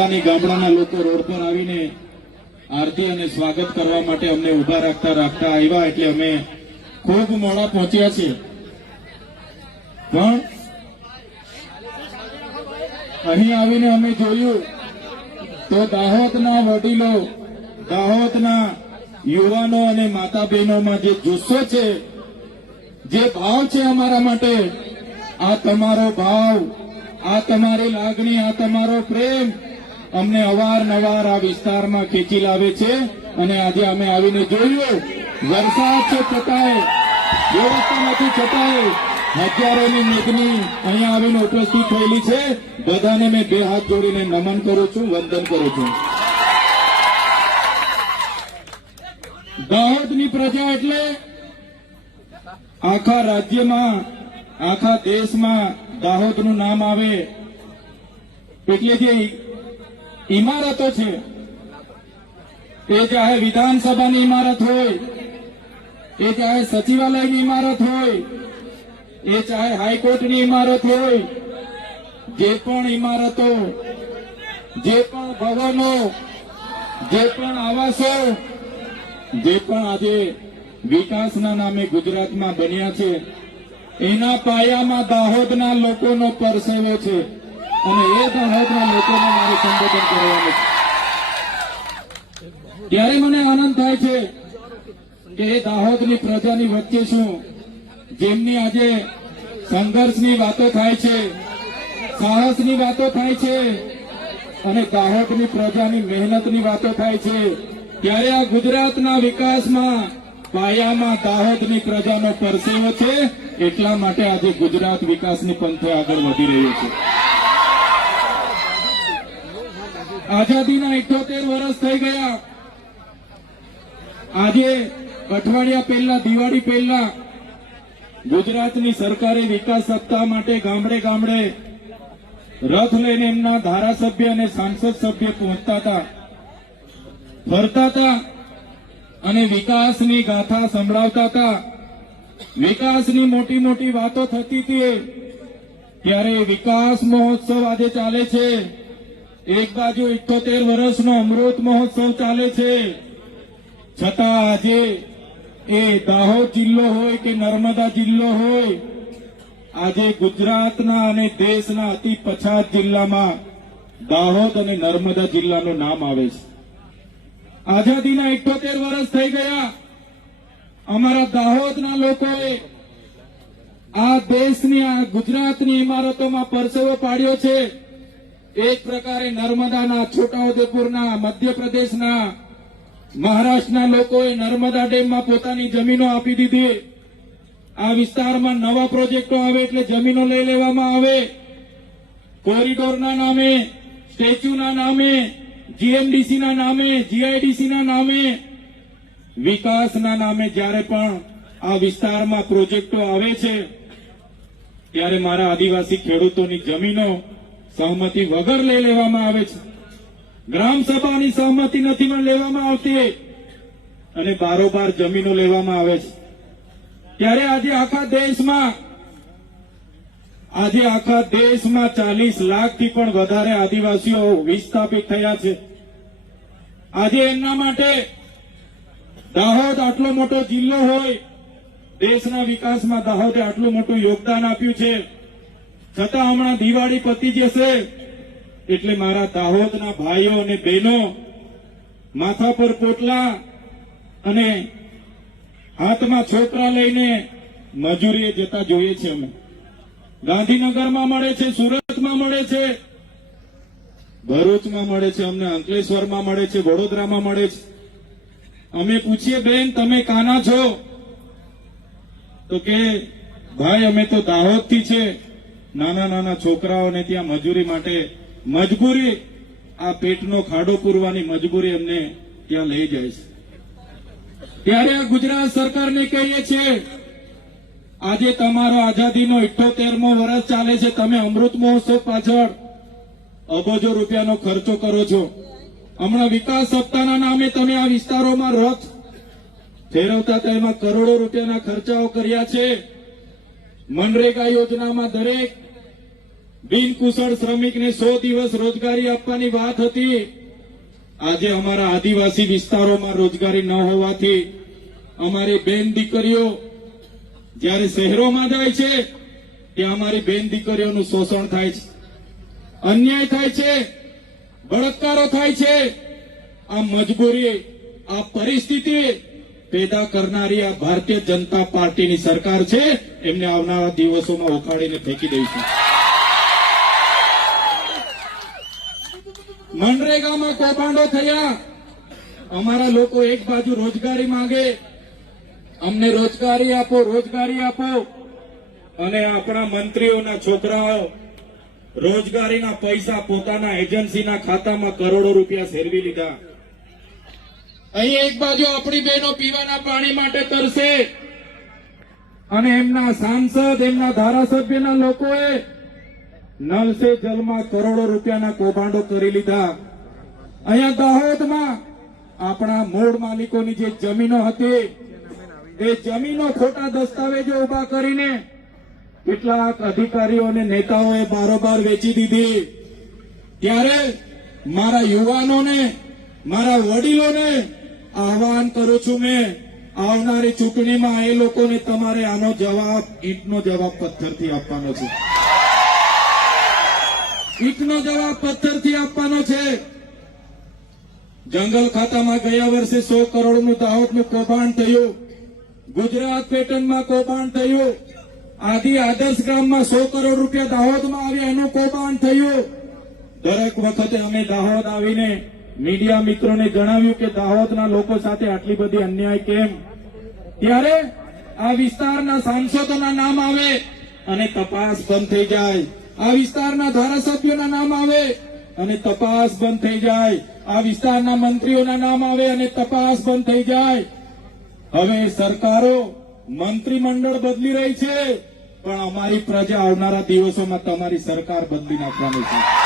પોતાની ગામડાના લોકો રોડ પર આવીને આરતી અને સ્વાગત કરવા માટે અમને ઉભા રાખતા આવ્યા, એટલે અમે ખૂબ મોડા પહોંચ્યા છીએ. પણ અહીં આવીને અમે જોયું તો દાહોદના વડીલો, દાહોદના યુવાનો અને માતા બહેનોમાં જે જુસ્સો છે, જે ભાવ છે અમારા માટે, આ તમારો ભાવ, આ તમારી લાગણી, આ તમારો પ્રેમ અમને અવારનવાર આ વિસ્તારમાં ખેંચી લાવે છે. અને આજે અમે આવીને જોયું, વરસાદ છે છતાંય, વ્યવસ્થા નથી છતાંય હજારોની મેદની અહીંયા આવીને ઉપસ્થિત થયેલી છે. બધાને મેં બે હાથ જોડીને નમન કરું છું, વંદન કરું છું. દાહોદની પ્રજા એટલે આખા રાજ્યમાં, આખા દેશમાં દાહોદનું નામ આવે એટલે જે ઇમારતો છે, એ ચાહે વિધાનસભાની ઇમારત હોય, એ ચાહે સચિવાલયની ઇમારત હોય, એ ચાહે હાઈકોર્ટની ઇમારત હોય, જે પણ ઇમારતો, જે પણ ભવનો, જે પણ આવાસો, જે પણ આજે વિકાસના નામે ગુજરાતમાં બન્યા છે, એના પાયામાં દાહોદના લોકોનો પરસેવો છે. અને એ દાહોદના લોકોને મારે સંબોધન કરવાનું છે. ત્યારે મને આનંદ થાય છે કે એ દાહોદની પ્રજાની વચ્ચે છું, જેમની આજે સંઘર્ષની વાતો થાય છે, સાહસની વાતો થાય છે અને દાહોદની પ્રજાની મહેનતની વાતો થાય છે. ત્યારે આ ગુજરાતના વિકાસમાં પાયામાં દાહોદની પ્રજાનો પરસેવો છે. એટલા માટે આજે ગુજરાત વિકાસની પંથે આગળ વધી રહ્યું છે. આઝાદીના 78 વર્ષ થઈ ગયા. આજે અઠવાડિયા પહેલા, દિવાળી પહેલા ગુજરાતની સરકારે વિકાસ સપ્તાહ માટે ગામડે ગામડે રથ લઈને એમના ધારાસભ્ય અને સાંસદ સભ્ય પહોંચતા હતા, ફરતા હતા અને વિકાસની ગાથા સંભળાવતા હતા. વિકાસની મોટી મોટી વાતો થતી હતી. ત્યારે વિકાસ મહોત્સવ આજે ચાલે છે. એક બાજુ 78 વર્ષનો અમૃત મહોત્સવ ચાલે છે, છતાં આજે એ દાહોદ જિલ્લો હોય કે નર્મદા જિલ્લો હોય, આજે ગુજરાતના અને દેશના અતિ પછાત જિલ્લામાં દાહોદ અને નર્મદા જિલ્લાનું નામ આવે છે. આઝાદીના 78 વર્ષ થઈ ગયા. અમારા દાહોદના લોકોએ આ દેશની, આ ગુજરાતની ઇમારતોમાં પરસેવો પાડ્યો છે. એક પ્રકારે નર્મદાના, છોટાઉદેપુરના, મધ્યપ્રદેશના, મહારાષ્ટ્રના લોકોએ નર્મદા ડેમમાં પોતાની જમીનો આપી દીધી. આ વિસ્તારમાં નવા પ્રોજેક્ટો આવે એટલે જમીનો લઈ લેવામાં આવે. કોરિડોરના નામે, સ્ટેચ્યુના નામે, જીએમડીસીના નામે, જીઆઈડીસીના નામે, વિકાસના નામે જ્યારે પણ આ વિસ્તારમાં પ્રોજેક્ટો આવે છે, ત્યારે મારા આદિવાસી ખેડૂતોની જમીનો સહમતિ વગર લઈ લેવામાં આવે છે. ગ્રામ સભાની સહમતિ નથી પણ લેવામાં આવતી અને બારોબાર જમીનો લેવામાં આવે છે. ત્યારે આજે આખા દેશમાં 40 લાખથી પણ વધારે આદિવાસીઓ વિસ્થાપિત થયા છે. આજે એમના માટે દાહોદ આટલો મોટો જિલ્લો હોય, દેશના વિકાસમાં દાહોદે આટલું મોટું યોગદાન આપ્યું છે, છતાં હમણાં દિવાળી પતી જશે એટલે મારા દાહોદના ભાઈઓ અને બહેનો માથા પર પોટલા અને હાથમાં છોકરા લઈને મજૂરીએ જતા જોઈએ છે. અમે ગાંધીનગરમાં મળે છે, સુરતમાં મળે છે, ભરૂચમાં મળે છે, અમને અંકલેશ્વરમાં મળે છે, વડોદરામાં મળે છે. અમે પૂછીએ, બેન તમે કાના છો? તો કે ભાઈ અમે તો દાહોદથી છે. નાના નાના છોકરાઓને ત્યાં મજૂરી માટે મજબૂરી, આ પેટનો ખાડો પૂરવાની મજબૂરી અમને ત્યાં લઈ જાય છે. ત્યારે આ ગુજરાત સરકારને કહીએ છીએ, આજે તમારો આઝાદીનો 78મો વર્ષ ચાલે છે. તમે અમૃત મહોત્સવ પાછળ અબજો રૂપિયાનો ખર્ચો કરો છો. હમણાં વિકાસ સપ્તાહના નામે તમે આ વિસ્તારોમાં રથ ફેરવતા હતા, એમાં કરોડો રૂપિયાના ખર્ચાઓ કર્યા છે. મનરેગા યોજનામાં દરેક બિનકુશળ શ્રમિકને 100 દિવસ રોજગારી આપવાની વાત હતી. આજે અમારા આદિવાસી વિસ્તારોમાં રોજગારી ન હોવાથી અમારી બેન દીકરીઓ જ્યારે શહેરોમાં જાય છે ત્યાં અમારી બેન દીકરીઓનું શોષણ થાય છે, અન્યાય થાય છે, બળાત્કારો થાય છે. આ મજબૂરી, આ પરિસ્થિતિ પેદા કરનારી આ ભારતીય જનતા પાર્ટીની સરકાર છે. એમને આવનારા દિવસોમાં ઉખાડીને ફેંકી દઈશું. મનરેગામાં કૌભાંડો થયા. અમારા લોકો એક બાજુ રોજગારી માંગે, અમને રોજગારી આપો, રોજગારી આપો, અને આપણા મંત્રીઓના છોકરાઓ રોજગારીના પૈસા પોતાના એજન્સીના ખાતામાં કરોડો રૂપિયા ફેરવી લીધા. અહીં એક બાજુ આપણી બહેનો પીવાના પાણી માટે તરસે અને એમના સાંસદ, એમના ધારાસભ્યના લોકોએ નલ સે જલમાં કરોડો રૂપિયાના કૌભાંડો કરી લીધા. અહીંયા દાહોદમાં આપણા મૂળ માલિકોની જે જમીનો હતી એ જમીનો ખોટા દસ્તાવેજો ઉભા કરીને કેટલાક અધિકારીઓ અને નેતાઓએ બારોબાર વેચી દીધી. ત્યારે મારા યુવાનોને, મારા વડીલોને આહવાન કરું છું, મેં આવનારી ચૂંટણીમાં એ લોકોને તમારે આનો જવાબ, ઈંટનો જવાબ પથ્થરથી આપવાનો છે. ઈંટનો જવાબ પથ્થરથી આપવાનો છે. જંગલ ખાતામાં ગયા વર્ષે 100 કરોડનું દાહોદનું કૌભાંડ થયું. ગુજરાત પેટર્નમાં કૌભાંડ થયું. આદિ આદર્શ ગ્રામમાં 100 કરોડ રૂપિયા દાહોદમાં આવ્યા, એનું કૌભાંડ થયું. દરેક વખતે અમે દાહોદ આવીને મીડિયા મિત્રોને જણાવ્યું કે દાહોદના લોકો સાથે આટલી બધી અન્યાય કેમ. ત્યારે આ વિસ્તારના સાંસદોના નામ આવે અને તપાસ બંધ થઈ જાય. આ વિસ્તારના ધારાસભ્યોના નામ આવે અને તપાસ બંધ થઈ જાય. આ વિસ્તારના મંત્રીઓના નામ આવે અને તપાસ બંધ થઈ જાય. હવે સરકારો, મંત્રીમંડળ બદલી રહી છે, પણ અમારી પ્રજા આવનારા દિવસોમાં તમારી સરકાર બદલી નાખવાની છે.